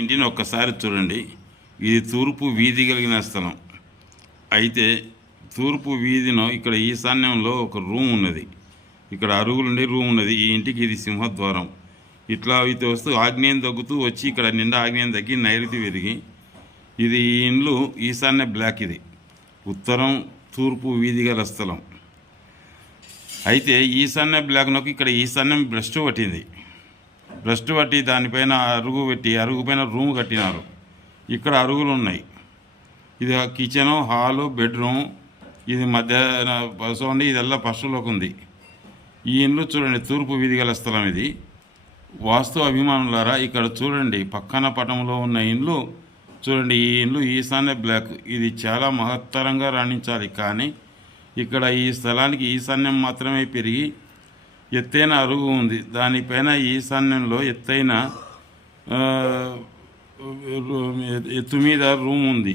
ఇంటిని ఒక్కసారి చూడండి. ఇది తూర్పు వీధి కలిగిన స్థలం. అయితే తూర్పు వీధిలో ఇక్కడ ఈశాన్యంలో ఒక రూమ్ ఉన్నది. ఇక్కడ అరుగులుండే రూమ్ ఉన్నది. ఈ ఇంటికి ఇది సింహద్వారం. ఇట్లా అయితే వస్తూ ఆగ్నేయం తగ్గుతూ వచ్చి ఇక్కడ నిండా ఆగ్నేయం తగ్గి నైరుతి విరిగి ఇది ఈ ఇండ్లు ఈశాన్య బ్లాక్. ఇది ఉత్తరం తూర్పు వీధి గల స్థలం. అయితే ఈశాన్య బ్లాక్నకు ఇక్కడ ఈశాన్యం భ్రష్టు పట్టింది. భ్రష్టు పట్టి దానిపైన అరుగు పెట్టి అరుగు పైన రూమ్ కట్టినారు. ఇక్కడ అరుగులు ఉన్నాయి. ఇది కిచెను, హాలు, బెడ్రూమ్. ఇది మధ్య చూడండి, ఇదల్లా ఫస్ట్లోకి ఉంది. ఈ ఇండ్లు చూడండి, తూర్పు వీధి గల స్థలం. ఇది వాస్తు అభిమానులారా ఇక్కడ చూడండి, పక్కన పటంలో ఉన్న ఇండ్లు చూడండి. ఈ ఇండ్లు ఈశాన్య బ్లాక్. ఇది చాలా మహత్తరంగా రాణించాలి. కానీ ఇక్కడ ఈ స్థలానికి ఈశాన్యం మాత్రమే పెరిగి ఎత్తైన అరుగు ఉంది. దానిపైన ఈశాన్యంలో ఎత్తైన ఎత్తు మీద రూమ్ ఉంది.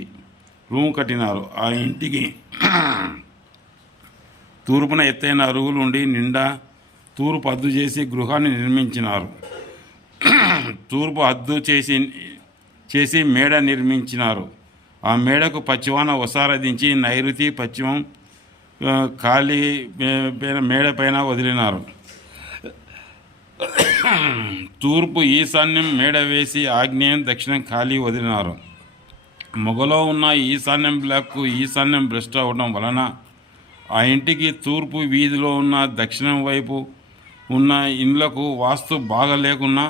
రూమ్ కట్టినారు. ఆ ఇంటికి తూర్పున ఎత్తైన అరుగులు ఉండి నిండా తూర్పు హద్దు చేసి గృహాన్ని నిర్మించినారు. తూర్పు హద్దు చేసి మేడ నిర్మించినారు. ఆ మేడకు పశ్చిమాన వసారదించి నైరుతి పశ్చిమం ఖాళీ మేడ పైన వదిలినారు. తూర్పు ఈశాన్యం మేడ వేసి ఆగ్నేయం దక్షిణం ఖాళీ వదిలినారు. మొగలో ఉన్న ఈశాన్యం బ్లాక్కు ఈశాన్యం భ్రష్టు అవడం వలన ఆ ఇంటికి తూర్పు వీధిలో ఉన్న దక్షిణం వైపు ఉన్న ఇండ్లకు వాస్తు బాగలేకున్నా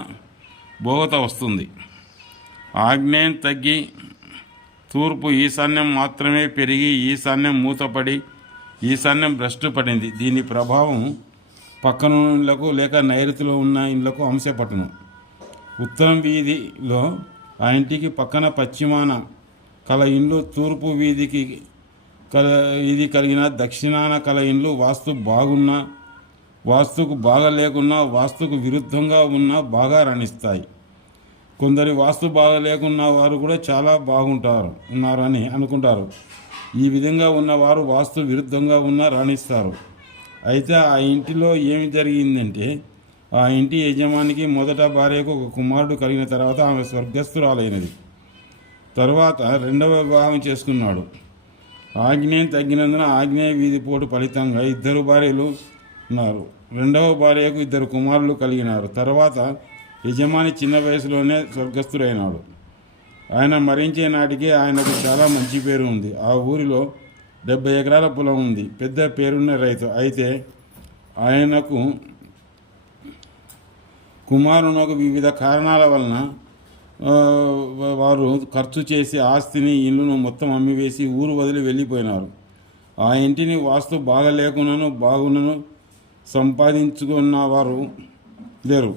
బోగత వస్తుంది. ఆగ్నేయం తగ్గి తూర్పు ఈశాన్యం మాత్రమే పెరిగి ఈశాన్యం మూతపడి ఈశాన్యం భ్రష్టు పడింది. దీని ప్రభావం పక్కన ఇండ్లకు లేక నైరుతిలో ఉన్న ఇండ్లకు అంశపట్టును. ఉత్తరం వీధిలో ఆ ఇంటికి పక్కన పశ్చిమాన కల ఇండ్లు తూర్పు వీధికి ఇది కలిగిన దక్షిణాన కల ఇండ్లు వాస్తుకు బాగా లేకున్నా వాస్తుకు విరుద్ధంగా ఉన్న బాగా రాణిస్తాయి. కొందరి వాస్తు బాగా లేకున్న వారు కూడా చాలా ఉన్నారని అనుకుంటారు. ఈ విధంగా ఉన్నవారు వాస్తు విరుద్ధంగా ఉన్న రాణిస్తారు. అయితే ఆ ఇంటిలో ఏమి జరిగిందంటే, ఆ ఇంటి యజమానికి మొదట భార్యకు ఒక కుమారుడు కలిగిన తర్వాత ఆమె స్వర్గస్థురాలైనది. తరువాత రెండవ వివాహం చేసుకున్నాడు. ఆగ్నేయం తగ్గినందున ఆగ్నేయ వీధి పోటు ఫలితంగా 2 భార్యలు ఉన్నారు. రెండవ భార్యకు 2 కుమారులు కలిగినారు. తర్వాత యజమాని చిన్న వయసులోనే స్వర్గస్థుడైనాడు. ఆయన మరణించే నాటికి ఆయనకు చాలా మంచి పేరు ఉంది. ఆ ఊరిలో 70 ఎకరాల పొలం ఉంది. పెద్ద పేరున్న రైతు. అయితే ఆయనకు కుమారునకు వివిధ కారణాల వలన వారు ఖర్చు చేసి ఆస్తిని ఇల్లును మొత్తం అమ్మివేసి ఊరు వదిలి వెళ్ళిపోయినారు. ఆ ఇంటిని వాస్తు బాగున్నను సంపాదించుకున్న వారు లేరు.